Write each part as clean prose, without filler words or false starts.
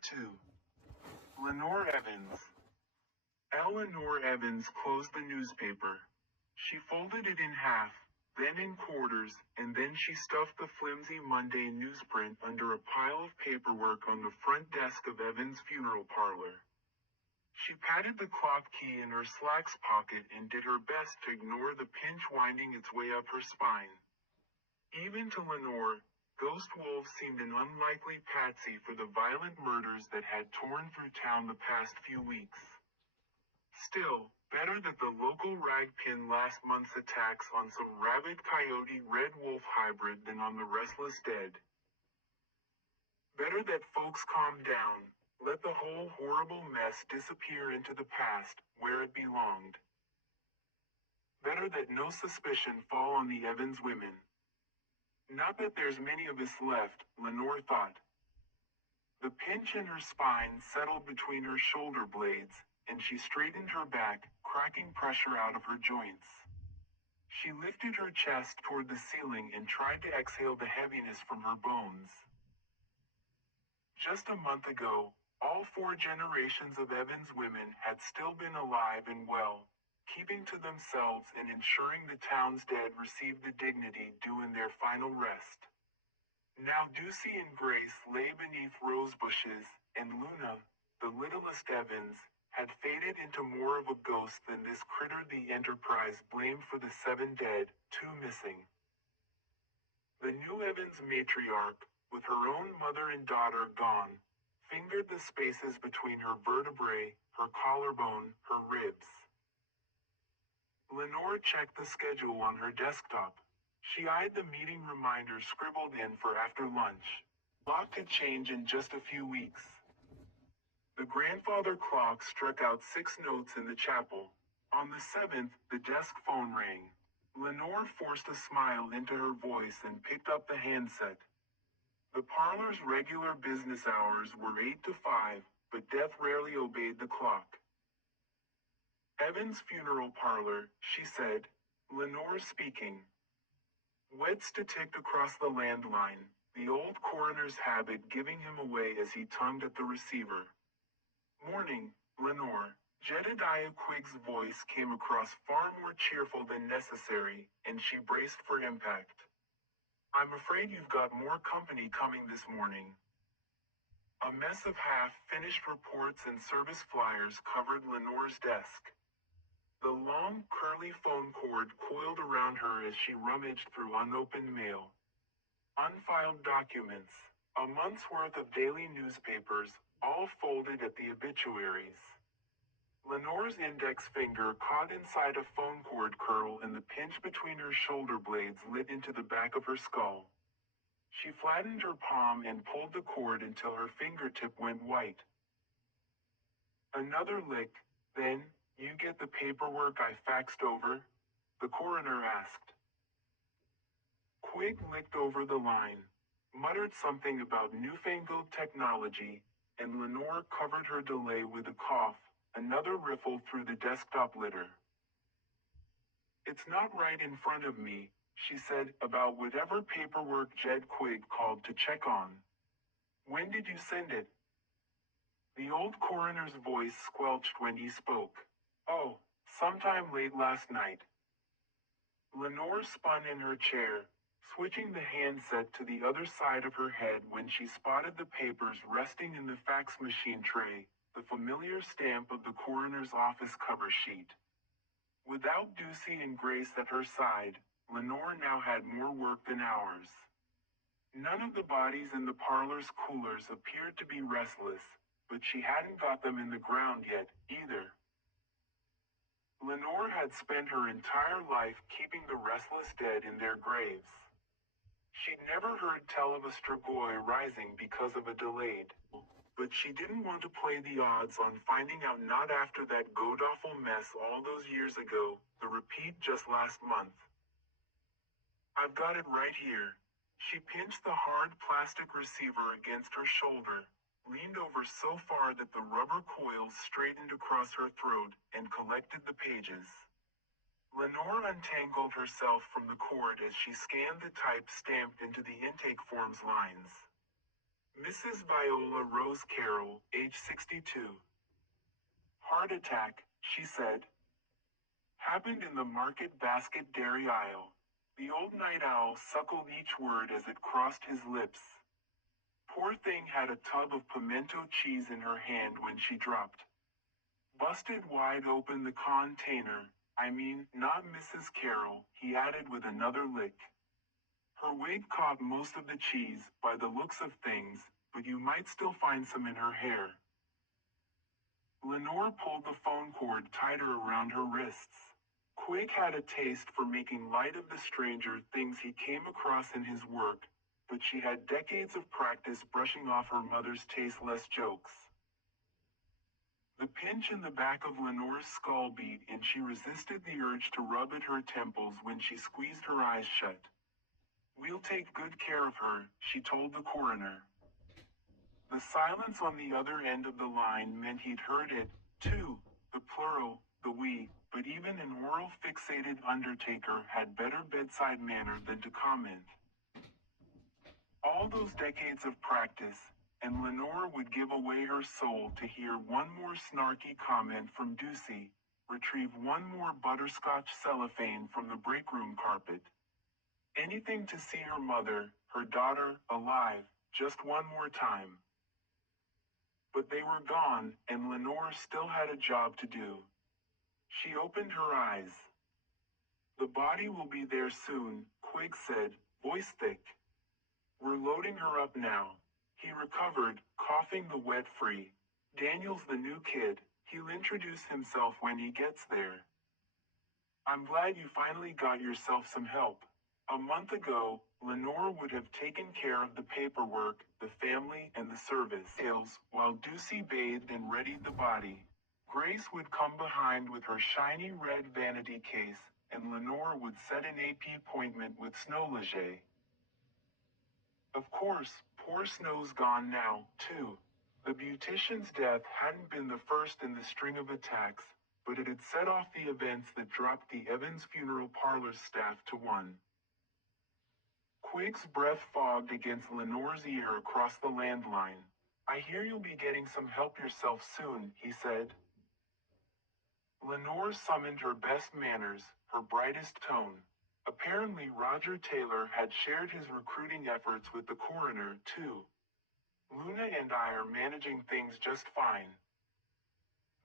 2. Lenore Evans. Eleanor Evans closed the newspaper. She folded it in half, then in quarters, and then she stuffed the flimsy Monday newsprint under a pile of paperwork on the front desk of Evans' funeral parlor. She patted the clock key in her slacks pocket and did her best to ignore the pinch winding its way up her spine. Even to Lenore, Ghost Wolf seemed an unlikely patsy for the violent murders that had torn through town the past few weeks. Still, better that the local rag pinned last month's attacks on some rabid coyote red wolf hybrid than on the restless dead. Better that folks calmed down, let the whole horrible mess disappear into the past, where it belonged. Better that no suspicion fall on the Evans women. Not that there's many of us left, Lenore thought. The pinch in her spine settled between her shoulder blades, and she straightened her back, cracking pressure out of her joints. She lifted her chest toward the ceiling and tried to exhale the heaviness from her bones. Just a month ago, all 4 generations of Evans women had still been alive and well, keeping to themselves and ensuring the town's dead received the dignity due in their final rest. Now Ducey and Grace lay beneath rose bushes, and Luna, the littlest Evans, had faded into more of a ghost than this critter the Enterprise blamed for the 7 dead, 2 missing. The new Evans matriarch, with her own mother and daughter gone, fingered the spaces between her vertebrae, her collarbone, her ribs. Lenore checked the schedule on her desktop. She eyed the meeting reminders scribbled in for after lunch. A lot could change in just a few weeks. The grandfather clock struck out 6 notes in the chapel. On the 7th, the desk phone rang. Lenore forced a smile into her voice and picked up the handset. The parlor's regular business hours were 8 to 5, but death rarely obeyed the clock. Evans' funeral parlor, she said. Lenore speaking. Wedsta ticked across the landline, the old coroner's habit giving him away as he tugged at the receiver. Morning, Lenore. Jedediah Quigg's voice came across far more cheerful than necessary, and she braced for impact. I'm afraid you've got more company coming this morning. A mess of half-finished reports and service flyers covered Lenore's desk. The long, curly phone cord coiled around her as she rummaged through unopened mail. Unfiled documents, a month's worth of daily newspapers, all folded at the obituaries. Lenore's index finger caught inside a phone cord curl and the pinch between her shoulder blades lit into the back of her skull. She flattened her palm and pulled the cord until her fingertip went white. Another lick, then, you get the paperwork I faxed over? The coroner asked. Quigg licked over the line, muttered something about newfangled technology, and Lenore covered her delay with a cough, another riffle through the desktop litter. It's not right in front of me, she said, about whatever paperwork Jed Quigg called to check on. When did you send it? The old coroner's voice squelched when he spoke. Oh, sometime late last night. Lenore spun in her chair, switching the handset to the other side of her head when she spotted the papers resting in the fax machine tray, the familiar stamp of the coroner's office cover sheet. Without Ducey and Grace at her side, Lenore now had more work than hours. None of the bodies in the parlor's coolers appeared to be restless, but she hadn't got them in the ground yet, either. Lenore had spent her entire life keeping the restless dead in their graves. She'd never heard tell of a Strigoi rising because of a delayed, but she didn't want to play the odds on finding out not after that god-awful mess all those years ago, the repeat just last month. I've got it right here. She pinched the hard plastic receiver against her shoulder, leaned over so far that the rubber coils straightened across her throat, and collected the pages. Lenore untangled herself from the cord as she scanned the type stamped into the intake form's lines. Mrs. Viola Rose Carroll, age 62. Heart attack, she said. Happened in the market basket dairy aisle. The old night owl suckled each word as it crossed his lips. Poor thing had a tub of pimento cheese in her hand when she dropped. Busted wide open the container. I mean, not Mrs. Carroll, he added with another lick. Her wig caught most of the cheese, by the looks of things, but you might still find some in her hair. Lenore pulled the phone cord tighter around her wrists. Quig had a taste for making light of the stranger things he came across in his work, but she had decades of practice brushing off her mother's tasteless jokes. The pinch in the back of Lenore's skull beat and she resisted the urge to rub at her temples when she squeezed her eyes shut. We'll take good care of her, she told the coroner. The silence on the other end of the line meant he'd heard it, too, the plural, the we, but even an oral-fixated undertaker had better bedside manner than to comment. All those decades of practice, and Lenore would give away her soul to hear one more snarky comment from Ducey, retrieve one more butterscotch cellophane from the breakroom carpet. Anything to see her mother, her daughter, alive, just one more time. But they were gone, and Lenore still had a job to do. She opened her eyes. The body will be there soon, Quig said, voice thick. We're loading her up now. He recovered, coughing the wet free. Daniel's the new kid. He'll introduce himself when he gets there. I'm glad you finally got yourself some help. A month ago, Lenore would have taken care of the paperwork, the family, and the service sales, while Ducey bathed and readied the body. Grace would come behind with her shiny red vanity case, and Lenore would set an AP appointment with Snow Leger. Of course, poor Snow's gone now, too. The beautician's death hadn't been the first in the string of attacks, but it had set off the events that dropped the Evans funeral parlor's staff to one. Quig's breath fogged against Lenore's ear across the landline. I hear you'll be getting some help yourself soon, he said. Lenore summoned her best manners, her brightest tone. Apparently Roger Taylor had shared his recruiting efforts with the coroner, too. Luna and I are managing things just fine.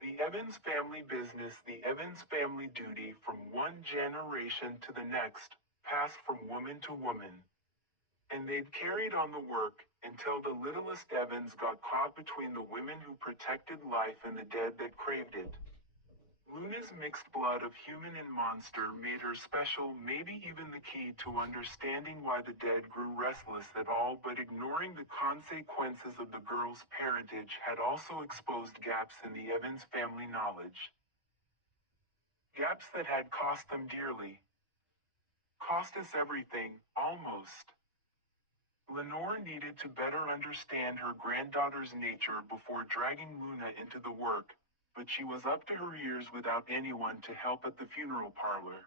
The Evans family business, the Evans family duty from one generation to the next, passed from woman to woman. And they'd carried on the work until the littlest Evans got caught between the women who protected life and the dead that craved it. Luna's mixed blood of human and monster made her special, maybe even the key to understanding why the dead grew restless at all, but ignoring the consequences of the girl's parentage had also exposed gaps in the Evans family knowledge. Gaps that had cost them dearly. Cost us everything, almost. Lenore needed to better understand her granddaughter's nature before dragging Luna into the work, but she was up to her ears without anyone to help at the funeral parlor.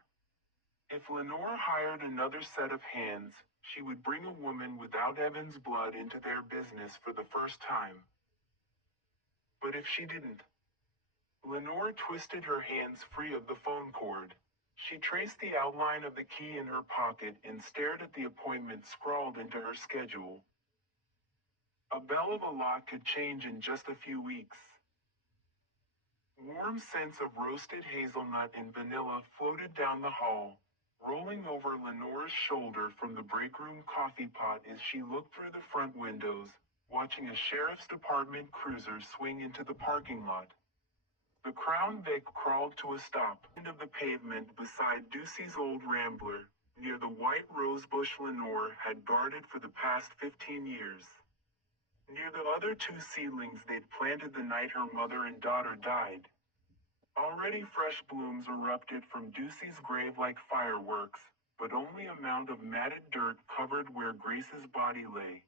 If Lenore hired another set of hands, she would bring a woman without Evans blood into their business for the first time. But if she didn't? Lenore twisted her hands free of the phone cord. She traced the outline of the key in her pocket and stared at the appointment scrawled into her schedule. A bell of a lot could change in just a few weeks. Warm scents of roasted hazelnut and vanilla floated down the hall, rolling over Lenore's shoulder from the breakroom coffee pot as she looked through the front windows, watching a sheriff's department cruiser swing into the parking lot. The Crown Vic crawled to a stop end of the pavement beside Ducey's old Rambler, near the white rosebush Lenore had guarded for the past 15 years. Near the other two seedlings they'd planted the night her mother and daughter died. Already fresh blooms erupted from Ducey's grave like fireworks, but only a mound of matted dirt covered where Grace's body lay.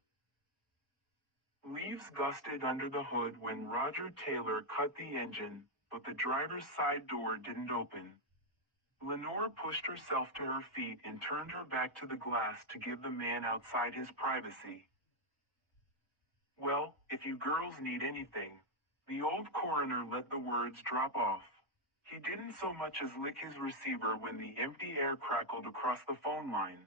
Leaves gusted under the hood when Roger Taylor cut the engine, but the driver's side door didn't open. Lenore pushed herself to her feet and turned her back to the glass to give the man outside his privacy. Well, if you girls need anything. The old coroner let the words drop off. He didn't so much as lick his receiver when the empty air crackled across the phone line.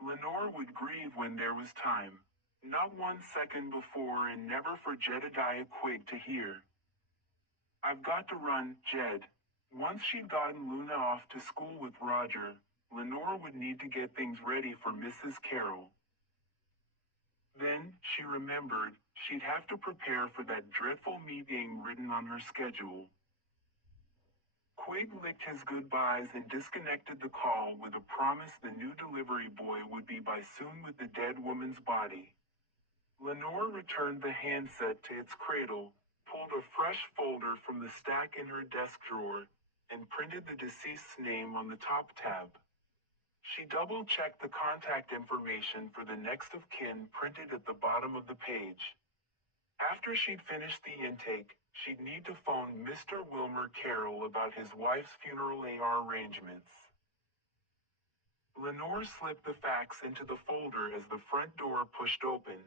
Lenore would grieve when there was time. Not 1 second before and never for Jedediah Quigg to hear. I've got to run, Jed. Once she'd gotten Luna off to school with Roger, Lenore would need to get things ready for Mrs. Carroll. Then, she remembered, she'd have to prepare for that dreadful meeting written on her schedule. Quigg licked his goodbyes and disconnected the call with a promise the new delivery boy would be by soon with the dead woman's body. Lenore returned the handset to its cradle, pulled a fresh folder from the stack in her desk drawer, and printed the deceased's name on the top tab. She double-checked the contact information for the next of kin printed at the bottom of the page. After she'd finished the intake, she'd need to phone Mr. Wilmer Carroll about his wife's funeral AR arrangements. Lenore slipped the fax into the folder as the front door pushed open.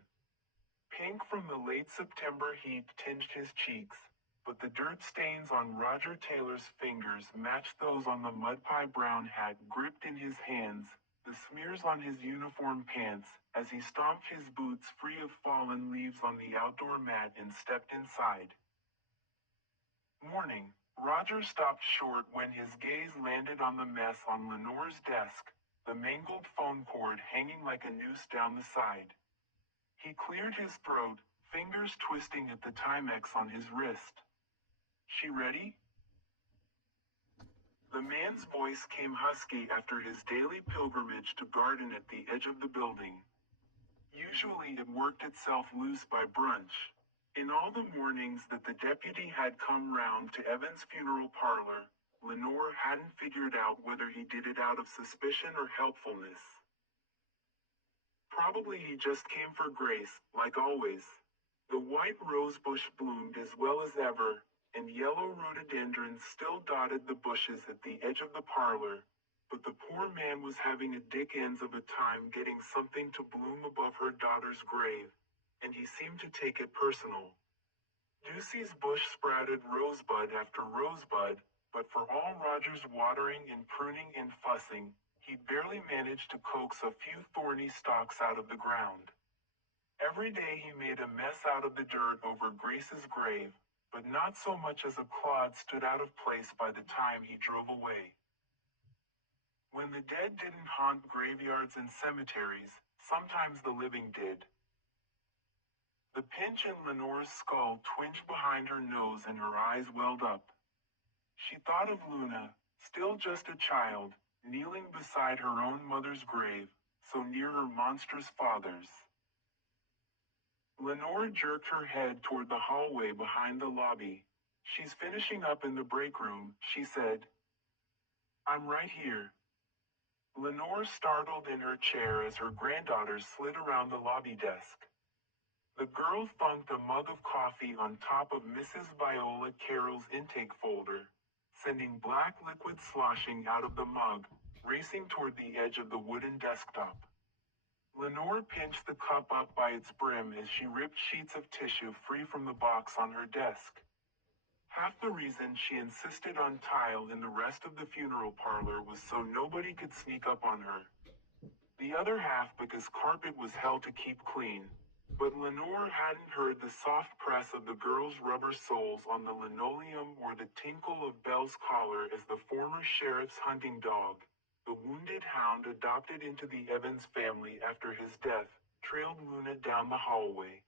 Pink from the late September heat tinged his cheeks, but the dirt stains on Roger Taylor's fingers matched those on the mud pie brown hat gripped in his hands, the smears on his uniform pants, as he stomped his boots free of fallen leaves on the outdoor mat and stepped inside. Morning. Roger stopped short when his gaze landed on the mess on Lenore's desk, the mangled phone cord hanging like a noose down the side. He cleared his throat, fingers twisting at the Timex on his wrist. She ready? The man's voice came husky after his daily pilgrimage to garden at the edge of the building. Usually it worked itself loose by brunch. In all the mornings that the deputy had come round to Evan's funeral parlor, Lenore hadn't figured out whether he did it out of suspicion or helpfulness. Probably he just came for grace, like always. The white rosebush bloomed as well as ever, and yellow rhododendrons still dotted the bushes at the edge of the parlor, but the poor man was having a dickens of a time getting something to bloom above her daughter's grave, and he seemed to take it personal. Ducey's bush sprouted rosebud after rosebud, but for all Roger's watering and pruning and fussing, he'd barely managed to coax a few thorny stalks out of the ground. Every day he made a mess out of the dirt over Grace's grave, but not so much as a clod stood out of place by the time he drove away. When the dead didn't haunt graveyards and cemeteries, sometimes the living did. The pinch in Lenore's skull twinged behind her nose and her eyes welled up. She thought of Luna, still just a child, kneeling beside her own mother's grave, so near her monstrous father's. Lenore jerked her head toward the hallway behind the lobby. She's finishing up in the break room, she said. I'm right here. Lenore startled in her chair as her granddaughter slid around the lobby desk. The girl thunked a mug of coffee on top of Mrs. Viola Carroll's intake folder, sending black liquid sloshing out of the mug, racing toward the edge of the wooden desktop. Lenore pinched the cup up by its brim as she ripped sheets of tissue free from the box on her desk. Half the reason she insisted on tile in the rest of the funeral parlor was so nobody could sneak up on her. The other half because carpet was hell to keep clean. But Lenore hadn't heard the soft press of the girls' rubber soles on the linoleum or the tinkle of Belle's collar as the former sheriff's hunting dog, the wounded hound adopted into the Evans family after his death, trailed Luna down the hallway.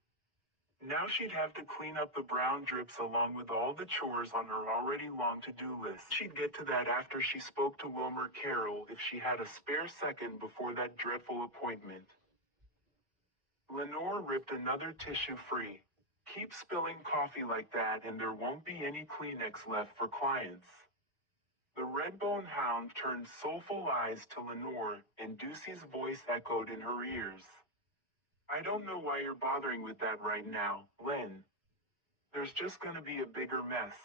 Now she'd have to clean up the brown drips along with all the chores on her already long to-do list. She'd get to that after she spoke to Wilmer Carroll if she had a spare second before that dreadful appointment. Lenore ripped another tissue free. Keep spilling coffee like that and there won't be any Kleenex left for clients. The red-boned hound turned soulful eyes to Lenore, and Ducey's voice echoed in her ears. I don't know why you're bothering with that right now, Len. There's just gonna be a bigger mess.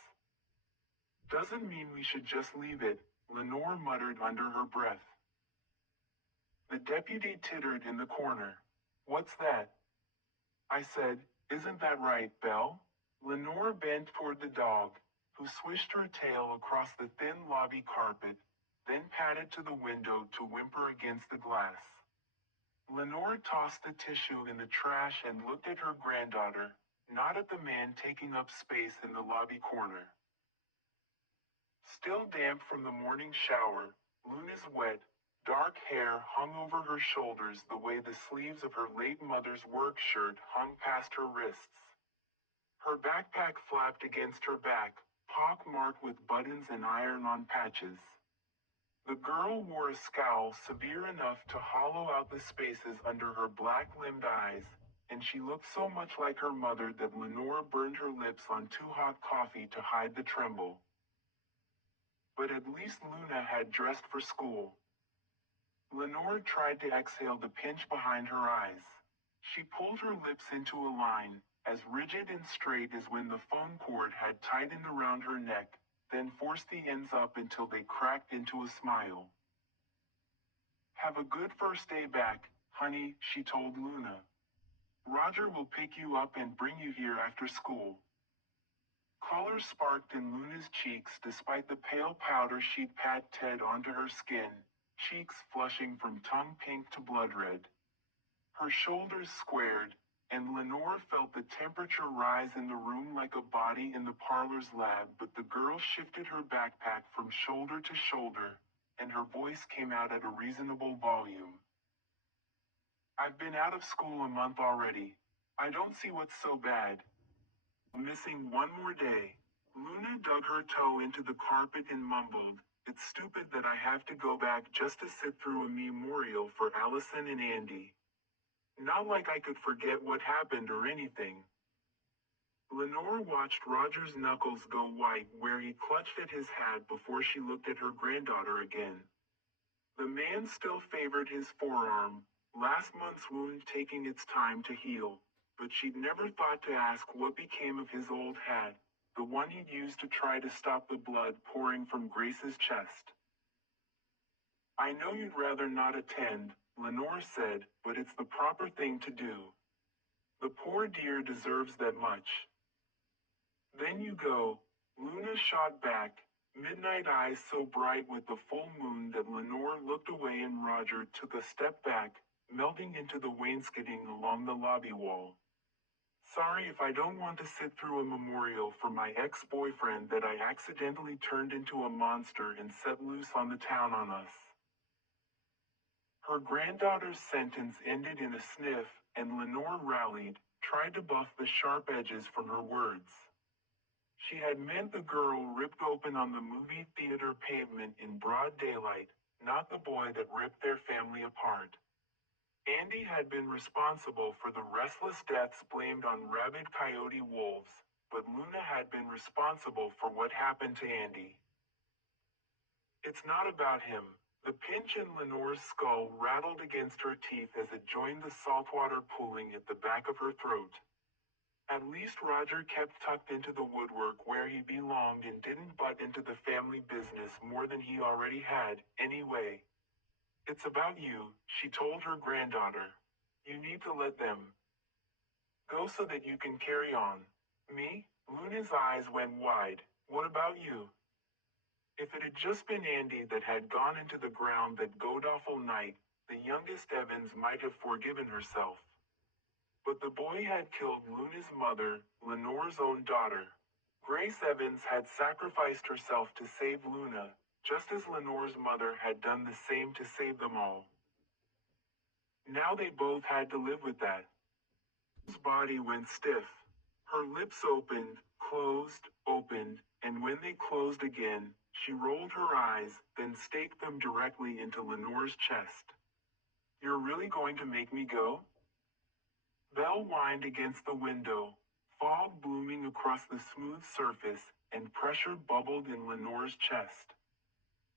Doesn't mean we should just leave it, Lenore muttered under her breath. The deputy tittered in the corner. What's that? I said, "Isn't that right, Belle?" Lenore bent toward the dog, who swished her tail across the thin lobby carpet, then padded to the window to whimper against the glass. Lenore tossed the tissue in the trash and looked at her granddaughter, not at the man taking up space in the lobby corner. Still damp from the morning shower, Luna's wet, dark hair hung over her shoulders the way the sleeves of her late mother's work shirt hung past her wrists. Her backpack flapped against her back, pock-marked with buttons and iron-on patches. The girl wore a scowl severe enough to hollow out the spaces under her black-limbed eyes, and she looked so much like her mother that Lenore burned her lips on too hot coffee to hide the tremble. But at least Luna had dressed for school. Lenore tried to exhale the pinch behind her eyes. She pulled her lips into a line, as rigid and straight as when the phone cord had tightened around her neck, then forced the ends up until they cracked into a smile. "Have a good first day back, honey," she told Luna. "Roger will pick you up and bring you here after school." Color sparked in Luna's cheeks despite the pale powder she'd pat Ted onto her skin, cheeks flushing from tongue pink to blood red. Her shoulders squared, and Lenore felt the temperature rise in the room like a body in the parlor's lab, but the girl shifted her backpack from shoulder to shoulder, and her voice came out at a reasonable volume. "I've been out of school a month already. I don't see what's so bad. Missing one more day." Luna dug her toe into the carpet and mumbled, "It's stupid that I have to go back just to sit through a memorial for Allison and Andy. Not like I could forget what happened or anything." Lenore watched Roger's knuckles go white where he clutched at his hat before she looked at her granddaughter again. The man still favored his forearm, last month's wound taking its time to heal, but she'd never thought to ask what became of his old hat, the one he'd used to try to stop the blood pouring from Grace's chest. "I know you'd rather not attend," Lenore said, "but it's the proper thing to do. The poor dear deserves that much." "Then you go," Luna shot back, midnight eyes so bright with the full moon that Lenore looked away and Roger took a step back, melting into the wainscoting along the lobby wall. "Sorry if I don't want to sit through a memorial for my ex-boyfriend that I accidentally turned into a monster and set loose on the town on us." Her granddaughter's sentence ended in a sniff, and Lenore rallied, tried to buff the sharp edges from her words. She had meant the girl ripped open on the movie theater pavement in broad daylight, not the boy that ripped their family apart. Andy had been responsible for the restless deaths blamed on rabid coyote wolves, but Luna had been responsible for what happened to Andy. "It's not about him." The pinch in Lenore's skull rattled against her teeth as it joined the saltwater pooling at the back of her throat. At least Roger kept tucked into the woodwork where he belonged and didn't butt into the family business more than he already had, anyway. "It's about you," she told her granddaughter. "You need to let them go so that you can carry on." "Me?" Luna's eyes went wide. "What about you?" If it had just been Andy that had gone into the ground that god-awful night, the youngest Evans might have forgiven herself. But the boy had killed Luna's mother, Lenore's own daughter. Grace Evans had sacrificed herself to save Luna, just as Lenore's mother had done the same to save them all. Now they both had to live with that. Luna's body went stiff. Her lips opened, and when they closed again, she rolled her eyes, then staked them directly into Lenore's chest. "You're really going to make me go?" Belle whined against the window, fog blooming across the smooth surface, and pressure bubbled in Lenore's chest.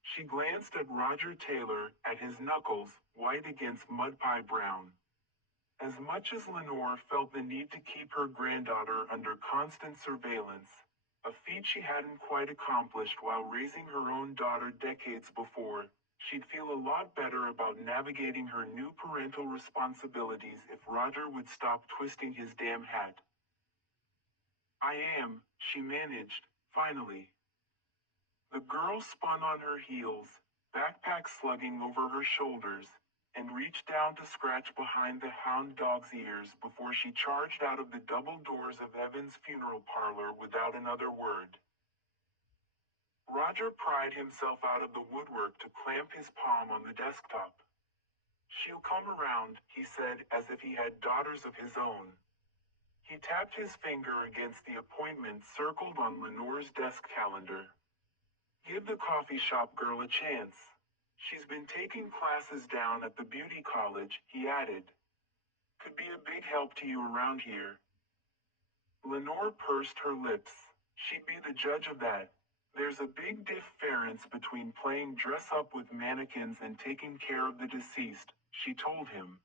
She glanced at Roger Taylor, at his knuckles, white against mud pie brown. As much as Lenore felt the need to keep her granddaughter under constant surveillance, a feat she hadn't quite accomplished while raising her own daughter decades before, She'd feel a lot better about navigating her new parental responsibilities if Roger would stop twisting his damn hat. I am, she managed, finally. The girl spun on her heels, backpack slugging over her shoulders, and reached down to scratch behind the hound dog's ears before she charged out of the double doors of Evan's funeral parlor without another word. Roger pried himself out of the woodwork to clamp his palm on the desktop. She'll come around, he said, as if he had daughters of his own. He tapped his finger against the appointment circled on Lenore's desk calendar. Give the coffee shop girl a chance. She's been taking classes down at the beauty college, he added. Could be a big help to you around here. Lenore pursed her lips. She'd be the judge of that. There's a big difference between playing dress-up with mannequins and taking care of the deceased, she told him.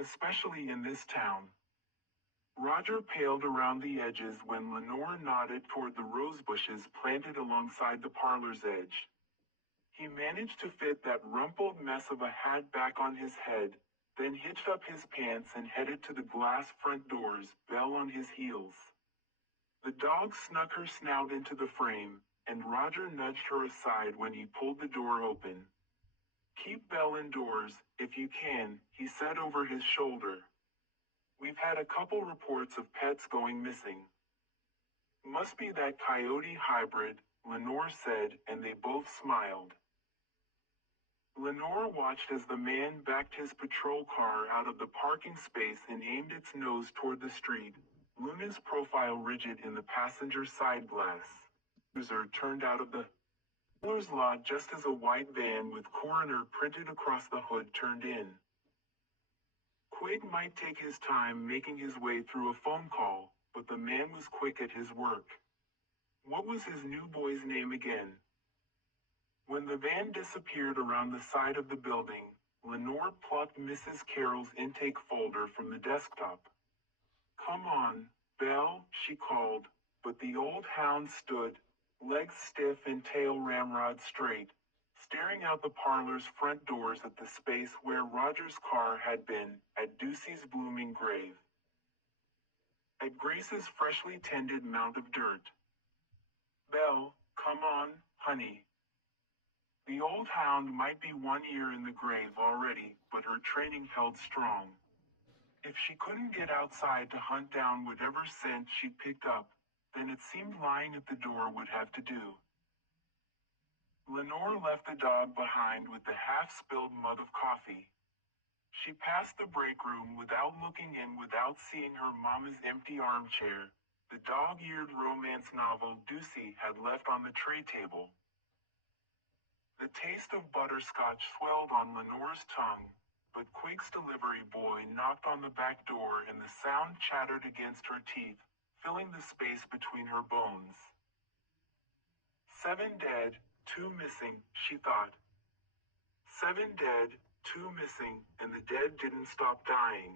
Especially in this town. Roger paled around the edges when Lenore nodded toward the rose bushes planted alongside the parlor's edge. He managed to fit that rumpled mess of a hat back on his head, then hitched up his pants and headed to the glass front doors, Belle on his heels. The dog snuck her snout into the frame, and Roger nudged her aside when he pulled the door open. Keep Belle indoors, if you can, he said over his shoulder. We've had a couple reports of pets going missing. Must be that coyote hybrid, Lenore said, and they both smiled. Lenore watched as the man backed his patrol car out of the parking space and aimed its nose toward the street, Luna's profile rigid in the passenger side glass. User turned out of the dealer's lot just as a white van with coroner printed across the hood turned in. Quig might take his time making his way through a phone call, but the man was quick at his work. What was his new boy's name again? When the van disappeared around the side of the building, Lenore plucked Mrs. Carroll's intake folder from the desktop. Come on, Belle, she called, but the old hound stood, legs stiff and tail ramrod straight, staring out the parlor's front doors at the space where Roger's car had been, at Ducey's blooming grave. At Grace's freshly tended mound of dirt. Belle, come on, honey. The old hound might be 1 year in the grave already, but her training held strong. If she couldn't get outside to hunt down whatever scent she'd picked up, then it seemed lying at the door would have to do. Lenore left the dog behind with the half-spilled mug of coffee. She passed the break room without looking in, without seeing her mama's empty armchair, the dog-eared romance novel Ducey had left on the tray table. The taste of butterscotch swelled on Lenore's tongue, but Quig's delivery boy knocked on the back door and the sound chattered against her teeth, filling the space between her bones. 7 dead, 2 missing, she thought. 7 dead, 2 missing, and the dead didn't stop dying,